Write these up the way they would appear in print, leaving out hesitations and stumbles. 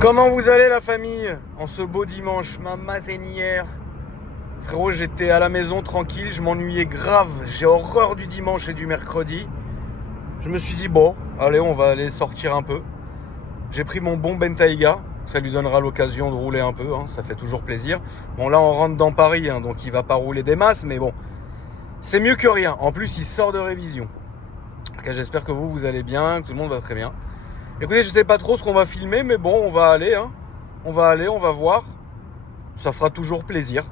Comment vous allez la famille en ce beau dimanche? Maman Seigneur. Frérot, j'étais à la maison tranquille, je m'ennuyais grave. J'ai horreur du dimanche et du mercredi. Je me suis dit bon, allez, on va aller sortir un peu. J'ai pris mon bon Bentayga. Ça lui donnera l'occasion de rouler un peu, hein, ça fait toujours plaisir. Bon là on rentre dans Paris, hein, donc il va pas rouler des masses, mais bon, c'est mieux que rien. En plus il sort de révision. Okay, j'espère que vous allez bien, que tout le monde va très bien. Écoutez, je sais pas trop ce qu'on va filmer, mais bon, on va aller, hein. On va voir. Ça fera toujours plaisir.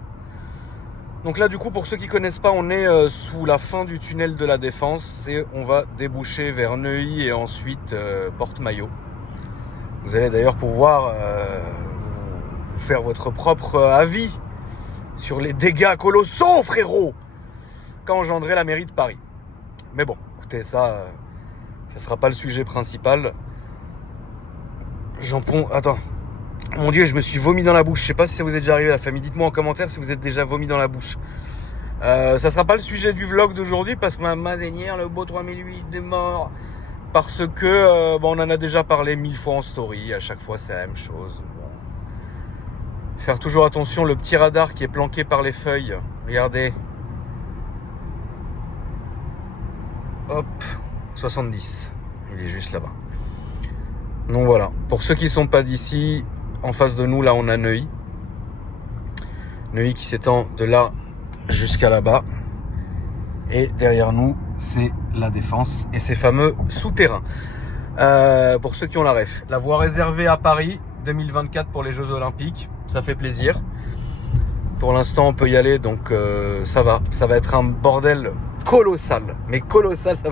Donc là, du coup, pour ceux qui connaissent pas, on est sous la fin du tunnel de la Défense et on va déboucher vers Neuilly et ensuite Porte-Maillot. Vous allez d'ailleurs pouvoir vous faire votre propre avis sur les dégâts colossaux, frérot, qu'a engendré la mairie de Paris. Mais bon, écoutez, ça sera pas le sujet principal. Attends. Mon Dieu, je me suis vomi dans la bouche. Je sais pas si ça vous est déjà arrivé, la famille. Dites-moi en commentaire si vous êtes déjà vomi dans la bouche. Ça sera pas le sujet du vlog d'aujourd'hui parce que ma mazénière, le beau 3008 de mort. Parce que on en a déjà parlé 1000 fois en story. À chaque fois, c'est la même chose. Bon. Faire toujours attention, le petit radar qui est planqué par les feuilles. Regardez. Hop, 70. Il est juste là-bas. Donc voilà. Pour ceux qui sont pas d'ici, en face de nous, là, on a Neuilly. Neuilly qui s'étend de là jusqu'à là-bas. Et derrière nous, c'est la Défense et ses fameux souterrains. Pour ceux qui ont la ref. La voie réservée à Paris 2024 pour les Jeux Olympiques. Ça fait plaisir. Pour l'instant, on peut y aller, donc ça va. Ça va être un bordel colossal. Mais colossal, ça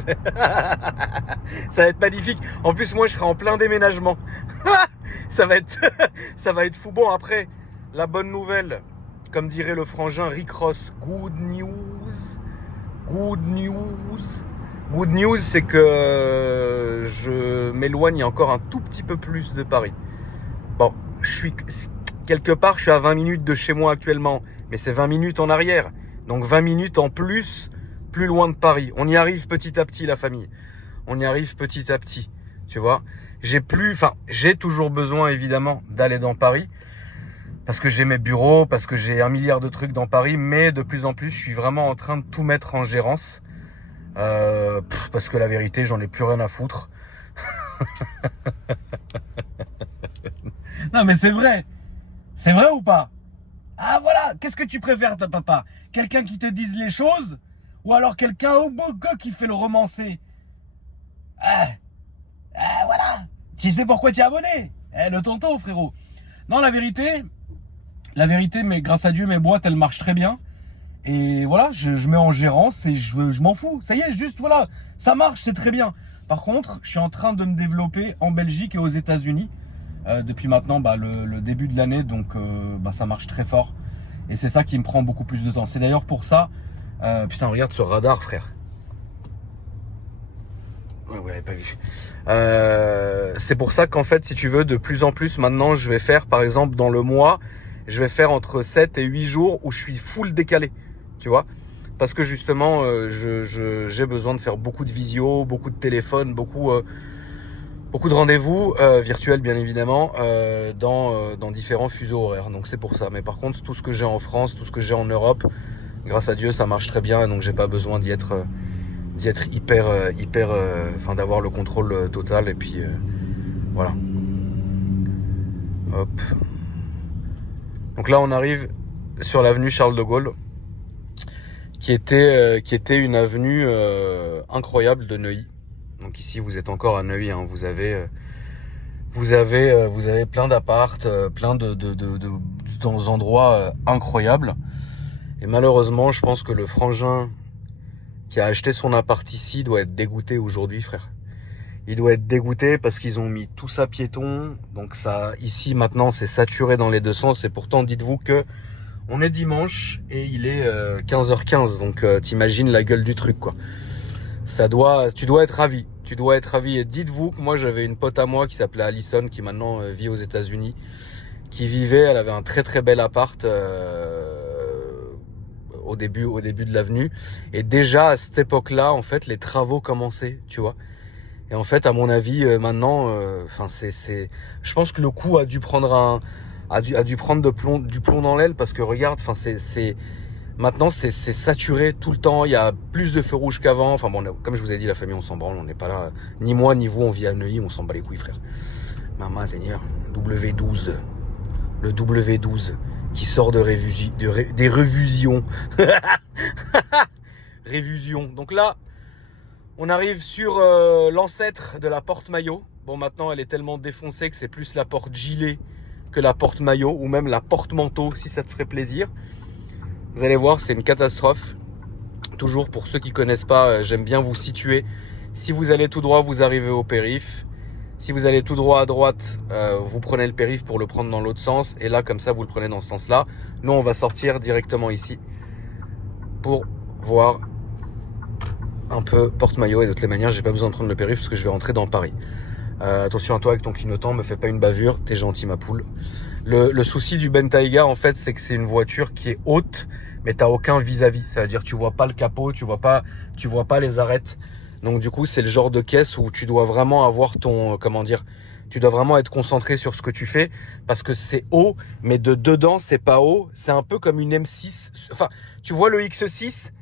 va être magnifique. En plus, moi, je serai en plein déménagement. ça va être fou. Bon, après, la bonne nouvelle, comme dirait le frangin Rick Ross, good news, c'est que je m'éloigne encore un tout petit peu plus de Paris. Bon, quelque part, je suis à 20 minutes de chez moi actuellement, mais c'est 20 minutes en arrière. Donc 20 minutes en plus loin de Paris. On y arrive petit à petit, la famille. On y arrive petit à petit, tu vois. J'ai toujours besoin, évidemment, d'aller dans Paris. Parce que j'ai mes bureaux, parce que j'ai 1 milliard de trucs dans Paris. Mais de plus en plus, je suis vraiment en train de tout mettre en gérance. Parce que la vérité, j'en ai plus rien à foutre. Non, mais c'est vrai. C'est vrai ou pas? Ah voilà, qu'est-ce que tu préfères, ta papa? Quelqu'un qui te dise les choses? Ou alors quelqu'un au beau gars qui fait le romancé? Voilà. Tu sais pourquoi tu es abonné? Le tonton, frérot. Non, la vérité, mais grâce à Dieu, mes boîtes, elles marchent très bien. Et voilà, je mets en gérance et je m'en fous. Ça y est, juste voilà, ça marche, c'est très bien. Par contre, je suis en train de me développer en Belgique et aux États-Unis depuis maintenant le début de l'année, donc ça marche très fort. Et c'est ça qui me prend beaucoup plus de temps. C'est d'ailleurs pour ça. Putain, regarde ce radar, frère. Ouais, vous l'avez pas vu. C'est pour ça qu'en fait, si tu veux, de plus en plus maintenant, je vais faire, par exemple, dans le mois, je vais faire entre 7 et 8 jours où je suis full décalé, tu vois. Parce que justement, j'ai besoin de faire beaucoup de visio, beaucoup de téléphones, beaucoup de rendez-vous virtuels, bien évidemment, dans différents fuseaux horaires. Donc c'est pour ça. Mais par contre, tout ce que j'ai en France, tout ce que j'ai en Europe, grâce à Dieu, ça marche très bien. Donc j'ai pas besoin d'y être hyper, d'avoir le contrôle total. Et puis voilà. Hop. Donc là, on arrive sur l'avenue Charles de Gaulle, qui était une avenue incroyable de Neuilly. Donc ici, vous êtes encore à Neuilly, hein. Vous avez plein d'appartes, plein d'endroits incroyables. Et malheureusement, je pense que le frangin qui a acheté son appart ici doit être dégoûté aujourd'hui, frère. Il doit être dégoûté parce qu'ils ont mis tout ça piéton. Donc ça, ici maintenant, c'est saturé dans les deux sens. Et pourtant, dites-vous que on est dimanche et il est 15h15. Donc t'imagines la gueule du truc, quoi. Tu dois être ravi. Tu dois être ravi. Et dites-vous que moi, j'avais une pote à moi qui s'appelait Alison, qui maintenant vit aux États-Unis, elle avait un très très bel appart au début de l'avenue. Et déjà à cette époque-là, en fait, les travaux commençaient, tu vois. Et en fait, à mon avis, maintenant, je pense que le coup a dû prendre du plomb dans l'aile parce que regarde, maintenant c'est saturé tout le temps. Il y a plus de feux rouges qu'avant. Enfin bon, comme je vous ai dit, la famille, on s'en branle, on n'est pas là. Ni moi ni vous, on vit à Neuilly, on s'en bat les couilles, frère. Maman Seigneur, W12, le W12 qui sort des révisions. Révision. Donc là, on arrive sur l'ancêtre de la porte maillot. Bon, maintenant, elle est tellement défoncée que c'est plus la porte gilet que la porte maillot, ou même la porte manteau, si ça te ferait plaisir. Vous allez voir, c'est une catastrophe. Toujours, pour ceux qui connaissent pas, j'aime bien vous situer. Si vous allez tout droit, vous arrivez au périph'. Si vous allez tout droit à droite, vous prenez le périph' pour le prendre dans l'autre sens. Et là, comme ça, vous le prenez dans ce sens-là. Nous, on va sortir directement ici pour voir un peu porte-maillot. Et de toutes les manières, j'ai pas besoin de prendre le périph' parce que je vais rentrer dans Paris. Attention à toi avec ton clignotant, me fais pas une bavure, t'es gentil ma poule. Le souci du Bentayga, en fait, c'est que c'est une voiture qui est haute, mais t'as aucun vis-à-vis. Ça veut dire tu vois pas le capot, tu vois pas les arêtes. Donc du coup, c'est le genre de caisse où tu dois vraiment avoir tu dois vraiment être concentré sur ce que tu fais parce que c'est haut, mais de dedans c'est pas haut. C'est un peu comme une M6. Enfin, tu vois le X6,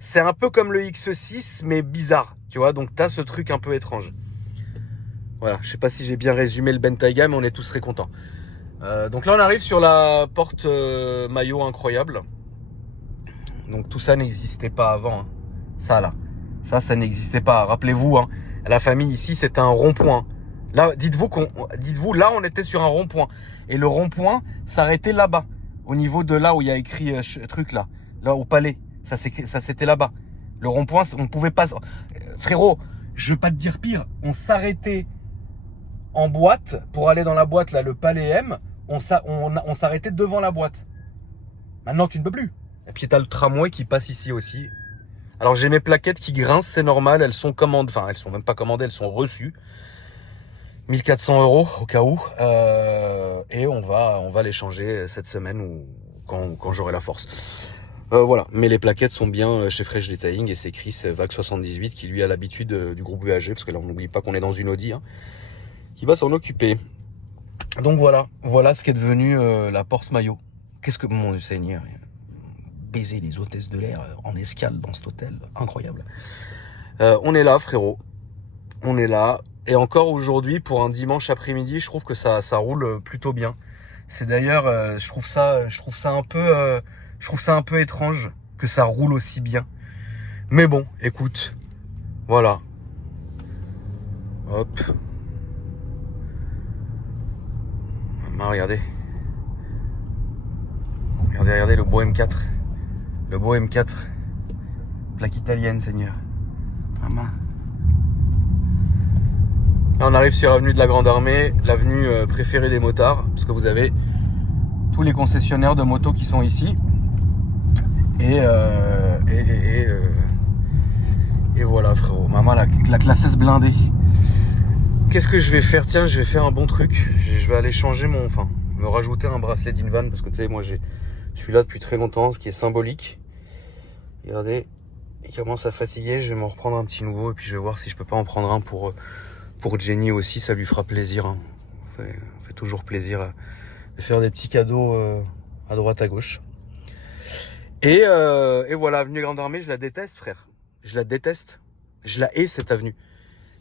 c'est un peu comme le X6, mais bizarre, tu vois. Donc t'as ce truc un peu étrange. Voilà, je sais pas si j'ai bien résumé le Bentayga, mais on est tous très contents. Donc là, on arrive sur la porte maillot incroyable. Donc tout ça n'existait pas avant. Hein. Ça n'existait pas. Rappelez-vous, hein, la famille ici, c'était un rond-point. Là, dites-vous, là, on était sur un rond-point. Et le rond-point s'arrêtait là-bas, au niveau de là où il y a écrit truc là au palais. Ça c'était là-bas. Le rond-point, on pouvait pas. Frérot, je vais pas te dire pire. On s'arrêtait en boîte pour aller dans la boîte là, le Palais M. On s'arrêtait devant la boîte. Maintenant, tu ne peux plus. Et puis t'as le tramway qui passe ici aussi. Alors j'ai mes plaquettes qui grincent, c'est normal, elles sont commandées, enfin elles sont même pas commandées, elles sont reçues. 1400 € au cas où. Et on va les changer cette semaine ou quand j'aurai la force. Voilà, mais les plaquettes sont bien chez Fresh Detailing et c'est Chris Vague78 qui lui a l'habitude du groupe VAG, parce que là on n'oublie pas qu'on est dans une Audi, hein, qui va s'en occuper. Donc voilà ce qui est devenu la porte maillot. Qu'est-ce que, mon Seigneur, baiser les hôtesses de l'air en escale dans cet hôtel, incroyable. On est là, frérot. On est là. Et encore aujourd'hui, pour un dimanche après-midi, je trouve que ça roule plutôt bien. C'est d'ailleurs, je trouve ça un peu étrange que ça roule aussi bien. Mais bon, écoute, voilà. Hop. Regardez. Regardez le beau M4. Le beau M4. Plaque italienne, Seigneur. Maman. Là, on arrive sur l'avenue de la Grande Armée, l'avenue préférée des motards, parce que vous avez tous les concessionnaires de motos qui sont ici. Et voilà, frérot. Maman, la classe S blindée. Qu'est-ce que je vais faire? Tiens, je vais faire un bon truc. Je vais aller changer me rajouter un bracelet d'Invan, parce que tu sais, moi, je suis là depuis très longtemps, ce qui est symbolique. Regardez, il commence à fatiguer. Je vais m'en reprendre un petit nouveau, et puis je vais voir si je peux pas en prendre un pour Jenny aussi. Ça lui fera plaisir. Hein. Ça fait toujours plaisir de faire des petits cadeaux à droite, à gauche. Et voilà, avenue Grande Armée, je la déteste, frère. Je la déteste. Je la hais, cette avenue.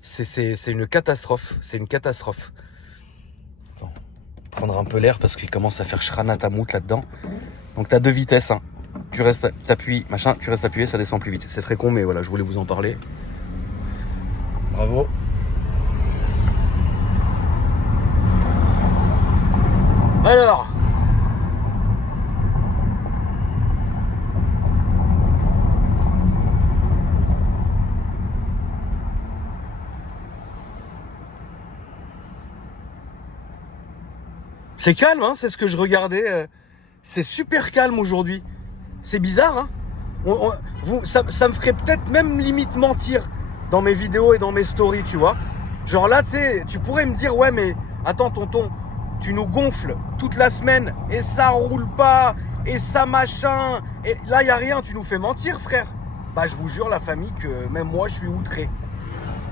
C'est une catastrophe. C'est une catastrophe. Attends, prendre un peu l'air parce qu'il commence à faire Shrana Tamout là-dedans. Donc t'as 2 vitesses. Hein. T'appuies, machin, tu restes appuyé, ça descend plus vite. C'est très con, mais voilà, je voulais vous en parler. Bravo. Alors. C'est calme, hein, c'est ce que je regardais. C'est super calme aujourd'hui. C'est bizarre, hein. Ça me ferait peut-être même limite mentir dans mes vidéos et dans mes stories, tu vois. Genre là, tu sais, tu pourrais me dire, ouais, mais attends, tonton, tu nous gonfles toute la semaine et ça roule pas et ça machin. Et là, il n'y a rien, tu nous fais mentir, frère. Bah, je vous jure, la famille, que même moi, je suis outré.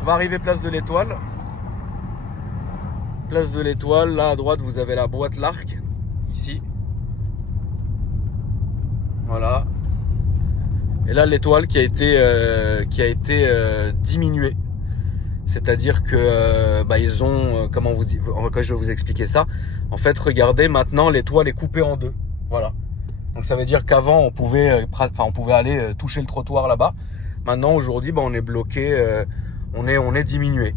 On va arriver place de l'Étoile. Place de l'Étoile, là à droite vous avez la boîte L'Arc, ici. Voilà. Et là l'Étoile qui a été diminuée. C'est-à-dire que ils ont, je vais vous expliquer ça. En fait, regardez, maintenant l'Étoile est coupée en deux. Voilà. Donc ça veut dire qu'avant on pouvait aller toucher le trottoir là-bas. Maintenant aujourd'hui, on est bloqué, on est diminué.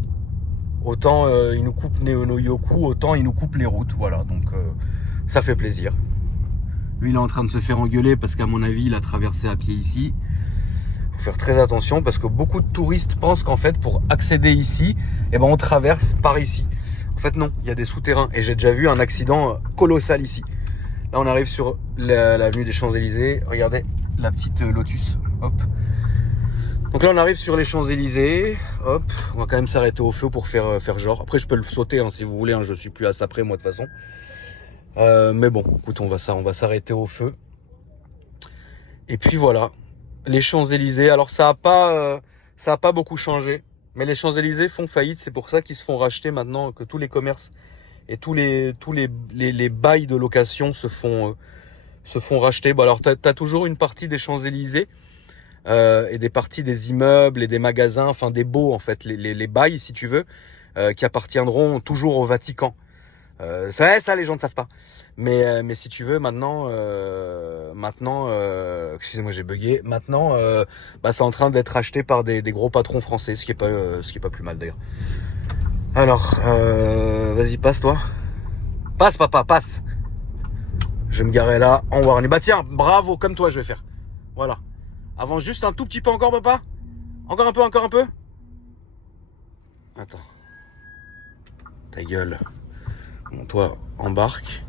Autant ils nous coupent nos yoku, autant ils nous coupent les routes. Voilà, donc ça fait plaisir. Lui, il est en train de se faire engueuler parce qu'à mon avis, il a traversé à pied ici. Faut faire très attention parce que beaucoup de touristes pensent qu'en fait, pour accéder ici, on traverse par ici. En fait, non, il y a des souterrains et j'ai déjà vu un accident colossal ici. Là, on arrive sur l'avenue des Champs-Élysées. Regardez la petite Lotus. Hop. Donc là, on arrive sur les Champs-Élysées. Hop, on va quand même s'arrêter au feu pour faire genre. Après, je peux le sauter si vous voulez. Je suis plus à ça près, moi, de toute façon. Mais bon, écoute, on va s'arrêter au feu. Et puis voilà, les Champs-Élysées. Alors ça a pas beaucoup changé, mais les Champs-Élysées font faillite. C'est pour ça qu'ils se font racheter maintenant, que tous les commerces et tous les bails de location se font racheter. Bon alors t'as toujours une partie des Champs-Élysées et des parties des immeubles et des magasins, enfin des baux en fait, les bails si tu veux, qui appartiendront toujours au Vatican. Ça les gens ne savent pas. Mais si tu veux maintenant, excusez-moi j'ai bugué. Maintenant, c'est en train d'être acheté par des gros patrons français, ce qui est pas plus mal d'ailleurs. Alors, vas-y passe toi. Passe papa, passe. Je vais me garer là en warning. Bah tiens, bravo, comme toi je vais faire. Voilà. Avance juste un tout petit peu encore papa. Encore un peu. Attends. Ta gueule. Bon, toi, embarque.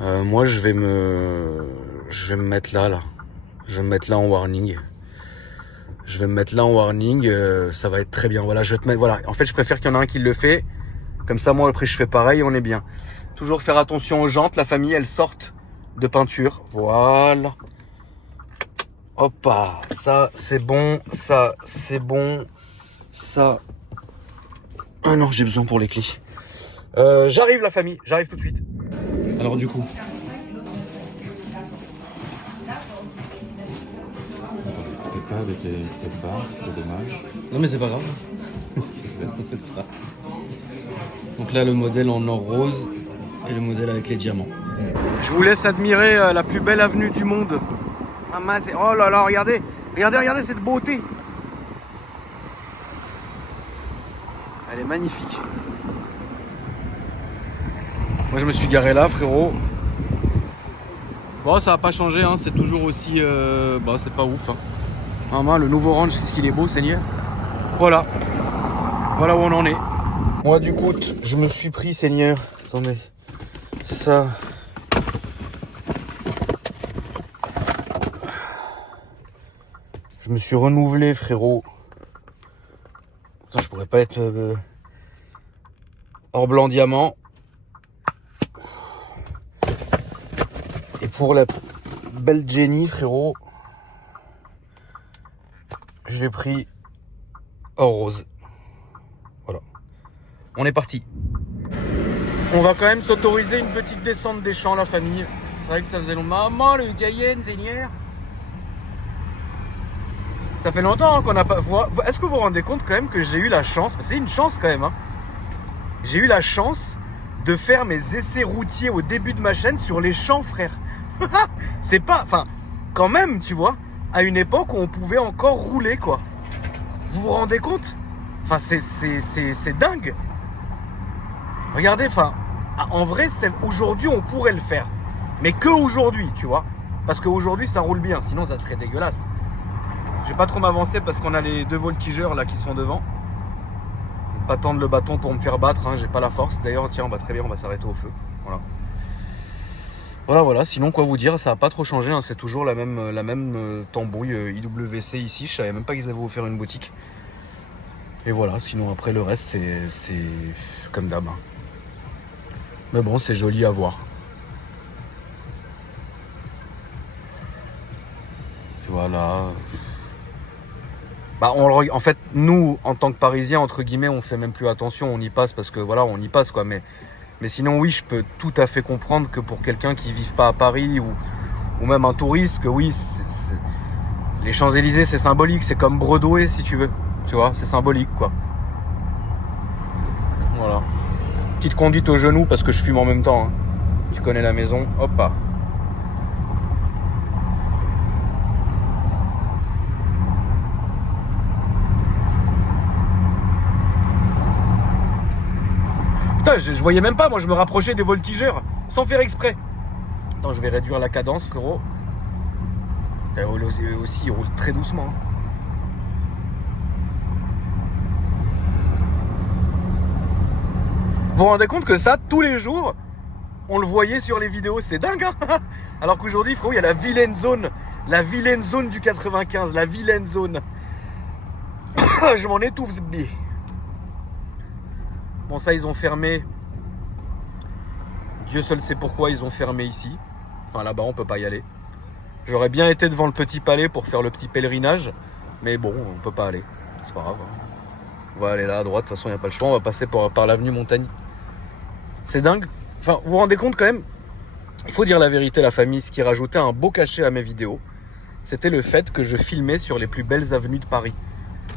Moi, je vais me mettre là. Je vais me mettre là en warning. Ça va être très bien. Voilà, je vais te mettre. Voilà. En fait, je préfère qu'il y en a un qui le fait. Comme ça, moi, après, je fais pareil et on est bien. Toujours faire attention aux jantes. La famille, elles sortent de peinture. Voilà. Hop, ça, c'est bon. Ça, c'est bon. Ça. Ah non, j'ai besoin pour les clés. J'arrive la famille, j'arrive tout de suite. Alors du coup. Peut-être pas avec les têtes basses, c'est dommage. Non mais c'est pas grave. Donc là le modèle en or rose et le modèle avec les diamants. Je vous laisse admirer la plus belle avenue du monde. Oh là là, regardez cette beauté. Elle est magnifique. Moi je me suis garé là frérot. Bon ça a pas changé hein, c'est toujours aussi c'est pas ouf hein. Le nouveau range, c'est ce qu'il est beau Seigneur. Voilà où on en est. Moi du coup je me suis pris Seigneur. Attendez. Ça. Je me suis renouvelé frérot. Ça, je pourrais pas être or blanc diamant. Et pour la belle Jenny, frérot, je l'ai pris or rose. Voilà. On est parti. On va quand même s'autoriser une petite descente des champs, la famille. C'est vrai que ça faisait longtemps. Maman, le Cayenne, Seigneur. Ça fait longtemps qu'on n'a pas... Est-ce que vous vous rendez compte quand même que j'ai eu la chance, c'est une chance quand même, hein. J'ai eu la chance de faire mes essais routiers au début de ma chaîne sur les champs, frère. C'est pas... Enfin, quand même, tu vois, à une époque où on pouvait encore rouler, quoi. Vous vous rendez compte? Enfin, c'est dingue. Regardez, enfin, en vrai, aujourd'hui, on pourrait le faire. Mais que aujourd'hui, tu vois. Parce qu'aujourd'hui, ça roule bien. Sinon, ça serait dégueulasse. Je vais pas trop m'avancer parce qu'on a les deux voltigeurs là qui sont devant. Pas tendre le bâton pour me faire battre, hein, j'ai pas la force. D'ailleurs, tiens, très bien, on va s'arrêter au feu. Voilà. Sinon, quoi vous dire, ça a pas trop changé. Hein, c'est toujours la même tambouille IWC ici. Je savais même pas qu'ils avaient offert une boutique. Et voilà. Sinon, après le reste, c'est comme d'hab. Mais bon, c'est joli à voir. Voilà. Bah, en fait, nous, en tant que Parisiens, entre guillemets, on fait même plus attention. On y passe parce que voilà, on y passe quoi. Mais sinon, oui, je peux tout à fait comprendre que pour quelqu'un qui ne vive pas à Paris ou même un touriste, que oui, les Champs-Élysées, c'est symbolique. C'est comme Broadway, si tu veux. Tu vois, c'est symbolique quoi. Voilà. Petite conduite au genou parce que je fume en même temps. Hein. Tu connais la maison. Hop là. Putain, je voyais même pas, moi je me rapprochais des voltigeurs sans faire exprès. Attends, je vais réduire la cadence, frérot. Eux aussi, ils roulent très doucement. Vous vous rendez compte que ça, tous les jours, on le voyait sur les vidéos, c'est dingue hein. Alors qu'aujourd'hui, frérot, il y a la vilaine zone du 95, la vilaine zone. Je m'en étouffe, zbi. Bon, ça, ils ont fermé. Dieu seul sait pourquoi ils ont fermé ici. Enfin, là-bas, on peut pas y aller. J'aurais bien été devant le petit palais pour faire le petit pèlerinage. Mais bon, on peut pas aller. C'est pas grave. Hein. On va aller là à droite. De toute façon, il n'y a pas le choix. On va passer par l'avenue Montaigne. C'est dingue. Enfin, vous vous rendez compte quand même. Il faut dire la vérité, la famille. Ce qui rajoutait un beau cachet à mes vidéos, c'était le fait que je filmais sur les plus belles avenues de Paris.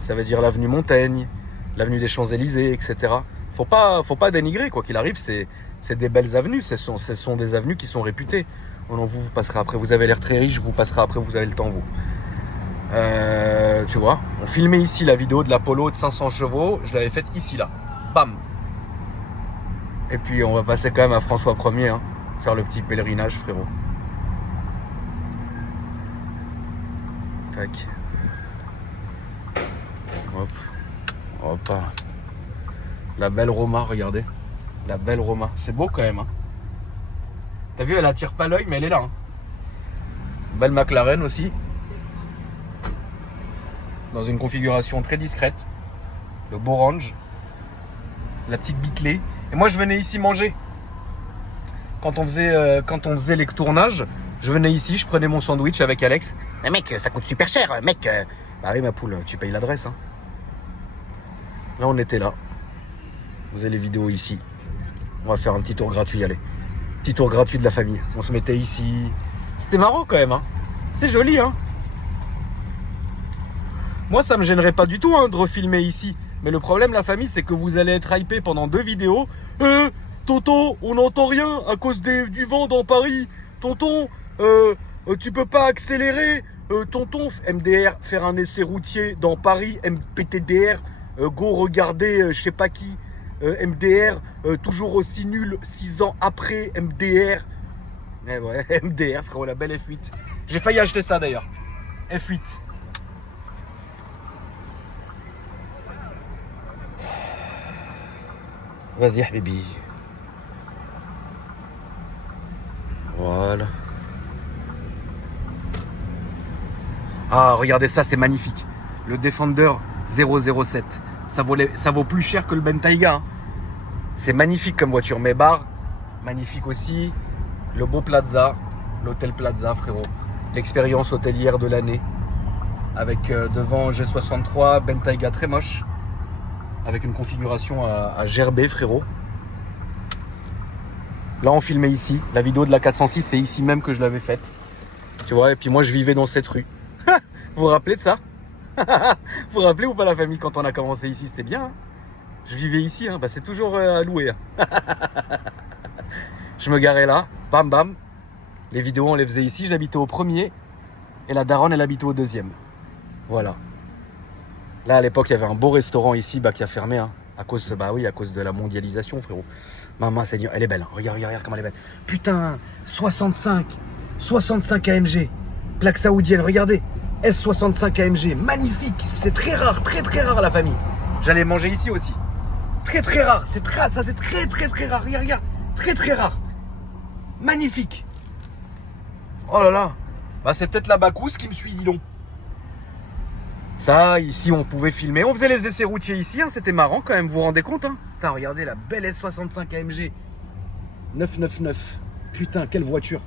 Ça veut dire l'avenue Montaigne, l'avenue des Champs-Élysées, etc. Faut pas dénigrer, quoi qu'il arrive, c'est des belles avenues, ce sont des avenues qui sont réputées. Oh non, vous passerez après, vous avez l'air très riche, vous passerez après, vous avez le temps, vous. Tu vois, on filmait ici la vidéo de l'Apollo de 500 chevaux, je l'avais faite ici, là. Bam. Et puis on va passer quand même à François 1er, hein, faire le petit pèlerinage, frérot. Tac. Hop. Hop. La belle Roma, regardez. La belle Roma. C'est beau quand même. Hein. T'as vu, elle attire pas l'œil, mais elle est là. Hein. Belle McLaren aussi. Dans une configuration très discrète. Le beau range. La petite Bentley. Et moi, je venais ici manger. Quand on faisait les tournages, je venais ici, je prenais mon sandwich avec Alex. Mais mec, ça coûte super cher, mec. Bah oui, ma poule, tu payes l'adresse. Hein. Là, on était là. Vous avez les vidéos ici. On va faire un petit tour gratuit, allez. Petit tour gratuit de la famille. On se mettait ici. C'était marrant quand même. Hein. C'est joli, hein. Moi, ça me gênerait pas du tout hein, de refilmer ici. Mais le problème, la famille, c'est que vous allez être hypé pendant 2 vidéos. Tonton, on n'entend rien à cause du vent dans Paris. Tonton, tu peux pas accélérer. Tonton, MDR, faire un essai routier dans Paris. MPTDR, go regarder je sais pas qui. MDR, toujours aussi nul 6 ans après. MDR. Eh ouais, MDR, frérot, la belle F8. J'ai failli acheter ça d'ailleurs. F8. Vas-y, baby. Voilà. Ah, regardez ça, c'est magnifique. Le Defender 007. Ça vaut plus cher que le Bentayga. Hein. C'est magnifique comme voiture. Mais barre, magnifique aussi. Le beau Plaza, l'hôtel Plaza, frérot. L'expérience hôtelière de l'année. Avec devant G63, Bentayga très moche. Avec une configuration à gerber, frérot. Là, on filmait ici. La vidéo de la 406, c'est ici même que je l'avais faite. Tu vois, et puis moi, je vivais dans cette rue. Vous vous rappelez de ça? Vous vous rappelez ou pas la famille quand on a commencé ici? C'était bien. Hein, je vivais ici. Hein, bah, c'est toujours à louer. Hein. Je me garais là. Bam, bam. Les vidéos, on les faisait ici. J'habitais au premier. Et la daronne, elle habitait au deuxième. Voilà. Là, à l'époque, il y avait un beau restaurant ici qui a fermé. Hein, à cause de la mondialisation, frérot. Maman, Seigneur, elle est belle. Hein. Regarde comme elle est belle. Putain, 65 AMG. Plaque saoudienne, regardez. S65 AMG, magnifique. C'est très rare, très très rare la famille. J'allais manger ici aussi. Très très rare. Ça c'est très très très rare. Regarde. Très très rare. Magnifique. Oh là là. Bah c'est peut-être la Bacchus qui me suit, dis donc. Ça, ici, on pouvait filmer. On faisait les essais routiers ici. Hein. C'était marrant quand même. Vous vous rendez compte hein. Putain, regardez la belle S65 AMG. 999. Putain, quelle voiture.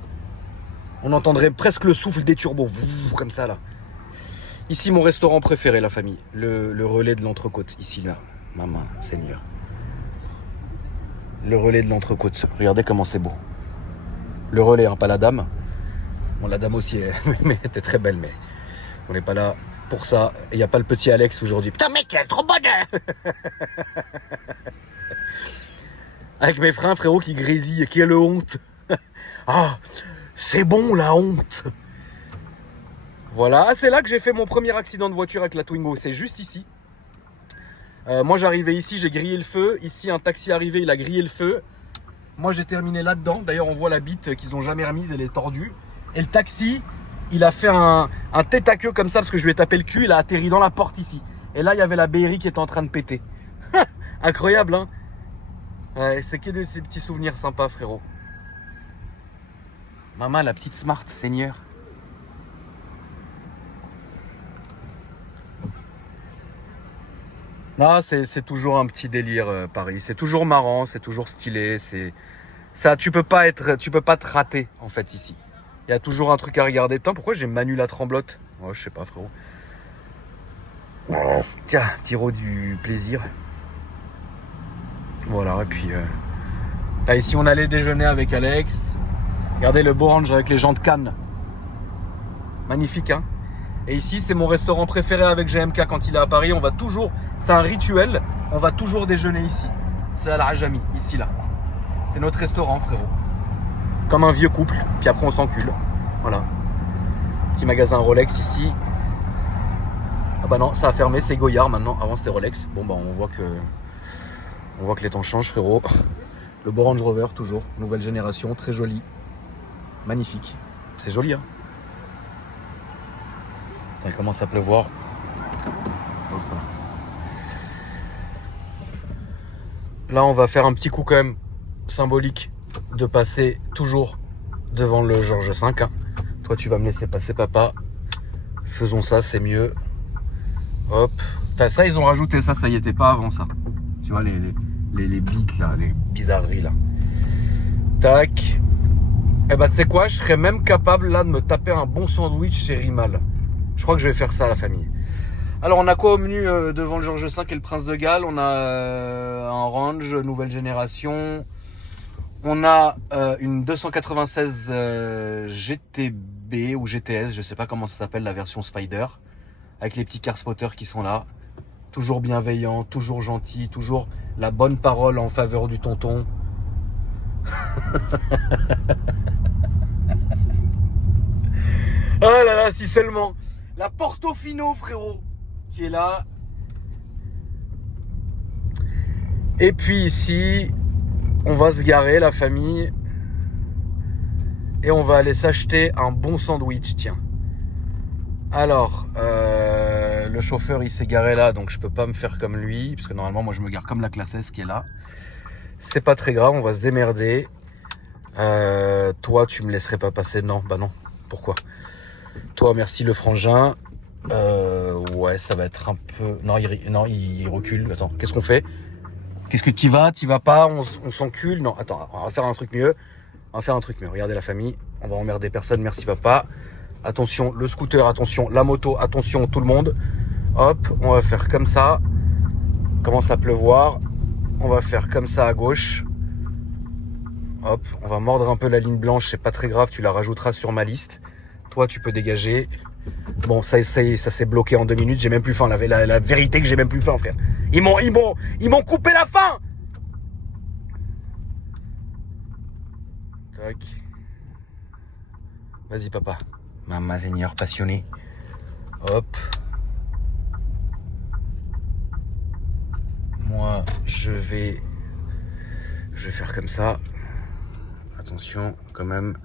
On entendrait presque le souffle des turbos. Comme ça, là. Ici, mon restaurant préféré, la famille. Le relais de l'Entrecôte. Ici, là. Maman, Seigneur. Le relais de l'Entrecôte. Regardez comment c'est beau. Le relais, hein, pas la dame. Bon, la dame aussi, mais elle était très belle, mais on n'est pas là pour ça. Il n'y a pas le petit Alex aujourd'hui. Putain, mec, elle est trop bonne. Avec mes freins, frérot, qui grésillent. Quelle honte. Ah, c'est bon, la honte. Voilà, c'est là que j'ai fait mon premier accident de voiture avec la Twingo. C'est juste ici. Moi, j'arrivais ici, j'ai grillé le feu. Ici, un taxi arrivé, il a grillé le feu. Moi, j'ai terminé là-dedans. D'ailleurs, on voit la bite qu'ils n'ont jamais remise, elle est tordue. Et le taxi, il a fait un tête à queue comme ça parce que je lui ai tapé le cul. Il a atterri dans la porte ici. Et là, il y avait la BRI qui était en train de péter. Incroyable, hein. Ouais, c'est que de ces petits souvenirs sympas, frérot. Maman, la petite Smart, Seigneur. Non, c'est toujours un petit délire, Paris. C'est toujours marrant, c'est toujours stylé. C'est ça, tu peux pas te rater en fait ici. Il y a toujours un truc à regarder. Putain, pourquoi j'ai Manu la tremblote? Ouais, je sais pas, frérot. Tiens, petit rot du plaisir. Voilà, et puis là ici on allait déjeuner avec Alex. Regardez le beau range avec les gens de Cannes. Magnifique, hein. Et ici c'est mon restaurant préféré avec GMK quand il est à Paris. On va toujours, c'est un rituel, on va toujours déjeuner ici. C'est à l'Ajami, ici là. C'est notre restaurant, frérot. Comme un vieux couple, puis après on s'encule. Voilà. Petit magasin Rolex ici. Ah bah non, ça a fermé, c'est Goyard maintenant. Avant c'était Rolex. Bon bah on voit que les temps changent, frérot. Le beau Range Rover toujours, nouvelle génération, très joli. Magnifique. C'est joli, hein. Il commence à pleuvoir. Là on va faire un petit coup quand même symbolique de passer toujours devant le Georges V, hein. Toi tu vas me laisser passer, papa. Faisons ça, c'est mieux. Hop. Ça ils ont rajouté ça y était pas avant ça. Tu vois les bites là, les bizarreries là. Tac. Et bah tu sais quoi, je serais même capable là de me taper un bon sandwich chez Rimal. Je crois que je vais faire ça, la famille. Alors on a quoi au menu devant le Georges V et le Prince de Galles? On a un Range nouvelle génération. On a une 296 GTB ou GTS, je sais pas comment ça s'appelle, la version Spider, avec les petits car spotters qui sont là. Toujours bienveillant, toujours gentil, toujours la bonne parole en faveur du tonton. Oh là là, si seulement. La Portofino, frérot, qui est là. Et puis ici, on va se garer, la famille. Et on va aller s'acheter un bon sandwich, tiens. Alors, le chauffeur, il s'est garé là, donc je peux pas me faire comme lui. Parce que normalement, moi, je me gare comme la classe S qui est là. C'est pas très grave, on va se démerder. Toi, tu me laisserais pas passer? Non, bah non. Pourquoi? Toi, merci le frangin. Ouais, ça va être un peu... Non, il recule. Attends, qu'est-ce qu'on fait? Qu'est-ce que t'y vas pas? On s'encule? Non, attends, on va faire un truc mieux. Regardez la famille. On va emmerder personne. Merci papa. Attention, le scooter, attention, la moto, attention, tout le monde. Hop, on va faire comme ça. Commence à pleuvoir. On va faire comme ça à gauche. Hop, on va mordre un peu la ligne blanche. C'est pas très grave, tu la rajouteras sur ma liste. Toi, tu peux dégager. Bon, ça s'est bloqué en 2 minutes. J'ai même plus faim. La vérité que j'ai même plus faim, frère. Ils m'ont coupé la faim. Tac. Vas-y, papa. Maman seigneur passionné. Hop. Moi, je vais faire comme ça. Attention, quand même.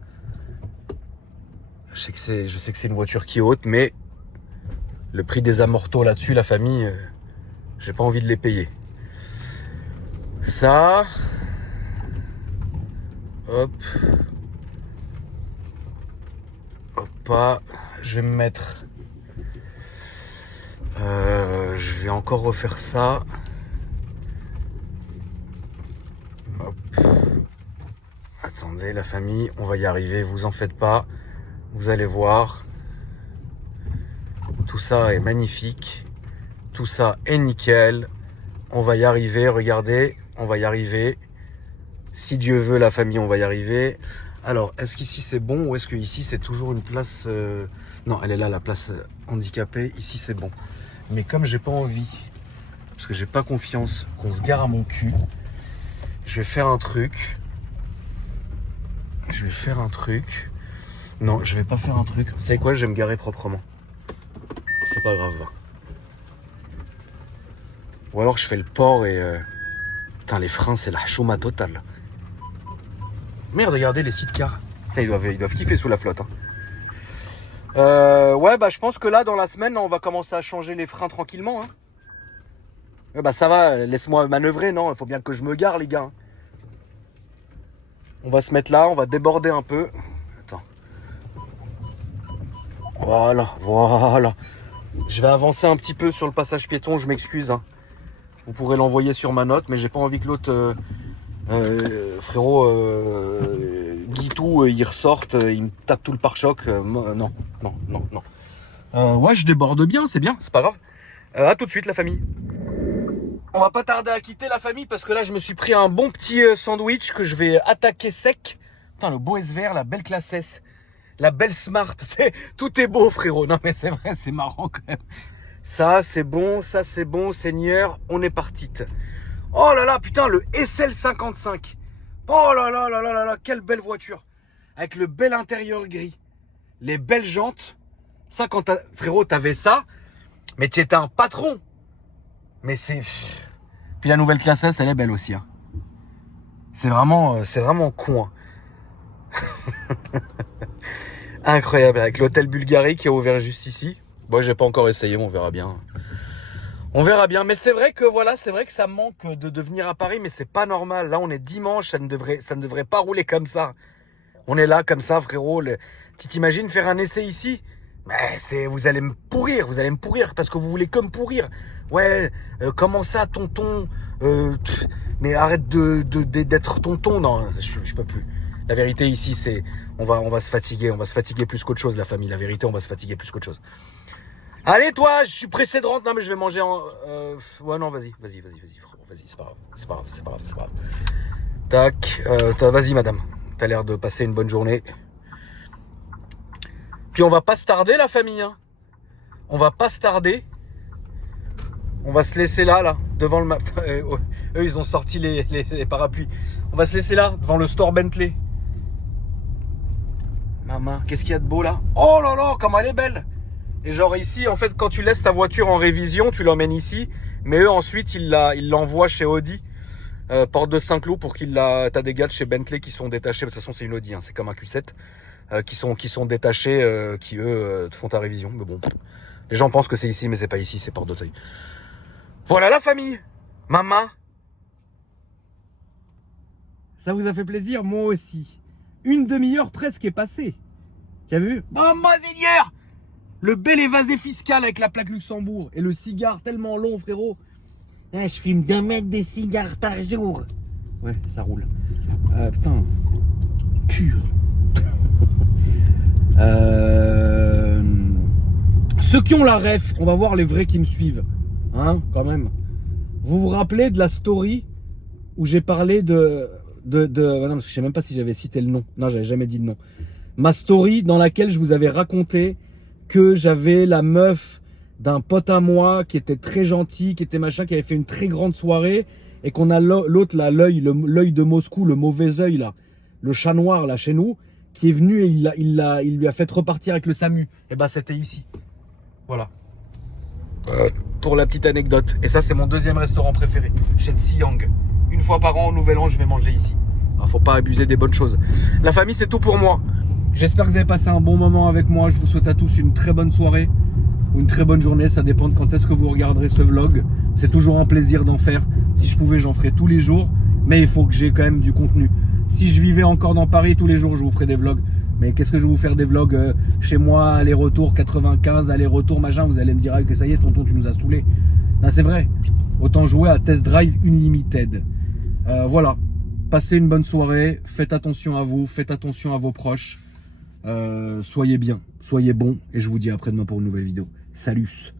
Je sais que c'est une voiture qui est haute, mais le prix des amortos là-dessus, la famille, j'ai pas envie de les payer. Ça. Hop. Hop pas. Je vais me mettre. Je vais encore refaire ça. Hop. Attendez, la famille, on va y arriver, vous en faites pas. Vous allez voir. Tout ça est magnifique. Tout ça est nickel. On va y arriver, regardez, on va y arriver. Si Dieu veut, la famille, on va y arriver. Alors, est-ce qu'ici c'est bon ou est-ce qu'ici c'est toujours une place... Non, elle est là, la place handicapée. Ici c'est bon. Mais comme j'ai pas envie, parce que j'ai pas confiance qu'on se gare à mon cul, je vais faire un truc. Non, je vais pas faire un truc. Vous savez quoi? Je vais me garer proprement. C'est pas grave. Ou alors je fais le port et... Putain, les freins, c'est la chouma totale. Merde, regardez les sidecars. Putain, ils doivent kiffer sous la flotte. Hein. Ouais, bah je pense que là, dans la semaine, on va commencer à changer les freins tranquillement. Hein. Ouais, bah ça va, laisse-moi manœuvrer, non? Il faut bien que je me gare, les gars. On va se mettre là, on va déborder un peu. Attends. Voilà. Je vais avancer un petit peu sur le passage piéton, je m'excuse. Hein. Vous pourrez l'envoyer sur ma note, mais j'ai pas envie que l'autre frérot Guitou il ressorte, il me tape tout le pare-choc. Non. Ouais, je déborde bien, c'est pas grave. À tout de suite la famille. On va pas tarder à quitter la famille parce que là je me suis pris un bon petit sandwich que je vais attaquer sec. Putain, le beau S-Vert, la belle classe S, la belle Smart, tout est beau frérot. Non mais c'est vrai, c'est marrant quand même. Ça c'est bon, Seigneur, on est parti. Oh là là, putain, le SL55. Oh là là, quelle belle voiture. Avec le bel intérieur gris. Les belles jantes. Ça, frérot, t'avais ça. Mais tu étais un patron. Mais c'est... Puis la nouvelle classe S, elle est belle aussi. Hein. C'est vraiment con. Hein. Incroyable. Avec l'hôtel Bulgarie qui est ouvert juste ici. Bon, j'ai pas encore essayé, on verra bien. Mais c'est vrai que ça me manque de venir à Paris, mais c'est pas normal. Là, on est dimanche, ça ne devrait pas rouler comme ça. On est là comme ça, frérot. Tu t'imagines faire un essai ici? Vous allez me pourrir parce que vous voulez que me pourrir. Ouais, comment ça, tonton? Mais arrête d'être tonton. Non, je peux plus. La vérité ici, c'est on va se fatiguer plus qu'autre chose, la famille. La vérité, on va se fatiguer plus qu'autre chose. Allez toi, je suis pressé de rentrer. Non mais je vais manger en... Ouais non, vas-y, frérot, vas-y, c'est pas grave. Tac, vas-y madame, t'as l'air de passer une bonne journée. Puis on va pas se tarder la famille, hein. On va pas se tarder. On va se laisser là, devant le... Eux ils ont sorti les parapluies. On va se laisser là, devant le store Bentley. Maman, qu'est-ce qu'il y a de beau là? Oh là là, comme elle est belle. Et genre ici, en fait, quand tu laisses ta voiture en révision, tu l'emmènes ici. Mais eux, ensuite, ils l'envoient chez Audi, porte de Saint-Cloud, pour t'as des gars de chez Bentley qui sont détachés. De toute façon, c'est une Audi, hein, c'est comme un Q7. Qui sont détachés, qui eux, te font ta révision. Mais bon, les gens pensent que c'est ici, mais c'est pas ici, c'est porte d'Auteuil. Voilà la famille. Maman. Ça vous a fait plaisir? Moi aussi. Une demi-heure presque est passée. Tu as vu? Oh, Seigneur! Le bel évasé fiscal avec la plaque Luxembourg. Et le cigare tellement long, frérot. Je fume 2 mètres de cigares par jour. Ouais, ça roule. Putain. Cul. Ceux qui ont la ref, on va voir les vrais qui me suivent. Hein, quand même. Vous vous rappelez de la story où j'ai parlé de... Non, je sais même pas si j'avais cité le nom. Non, j'avais jamais dit le nom. Ma story dans laquelle je vous avais raconté que j'avais la meuf d'un pote à moi qui était très gentil, qui était machin, qui avait fait une très grande soirée et qu'on a l'autre là, l'œil de Moscou, le mauvais œil là, le chat noir là chez nous, qui est venu et il lui a fait repartir avec le SAMU. Et bah c'était ici. Voilà. Pour la petite anecdote. Et ça c'est mon deuxième restaurant préféré, chez Xiang. Une fois par an au Nouvel An, je vais manger ici. Alors, faut pas abuser des bonnes choses. La famille, c'est tout pour moi. J'espère que vous avez passé un bon moment avec moi. Je vous souhaite à tous une très bonne soirée ou une très bonne journée. Ça dépend de quand est-ce que vous regarderez ce vlog. C'est toujours un plaisir d'en faire. Si je pouvais, j'en ferais tous les jours. Mais il faut que j'ai quand même du contenu. Si je vivais encore dans Paris tous les jours, je vous ferais des vlogs. Mais qu'est-ce que je vais vous faire des vlogs chez moi, aller-retour, 95, aller-retour, machin. Vous allez me dire que ça y est, tonton, tu nous as saoulés. Non, c'est vrai. Autant jouer à Test Drive Unlimited. Voilà. Passez une bonne soirée. Faites attention à vous. Faites attention à vos proches. Soyez bien. Soyez bons. Et je vous dis à après-demain pour une nouvelle vidéo. Salut.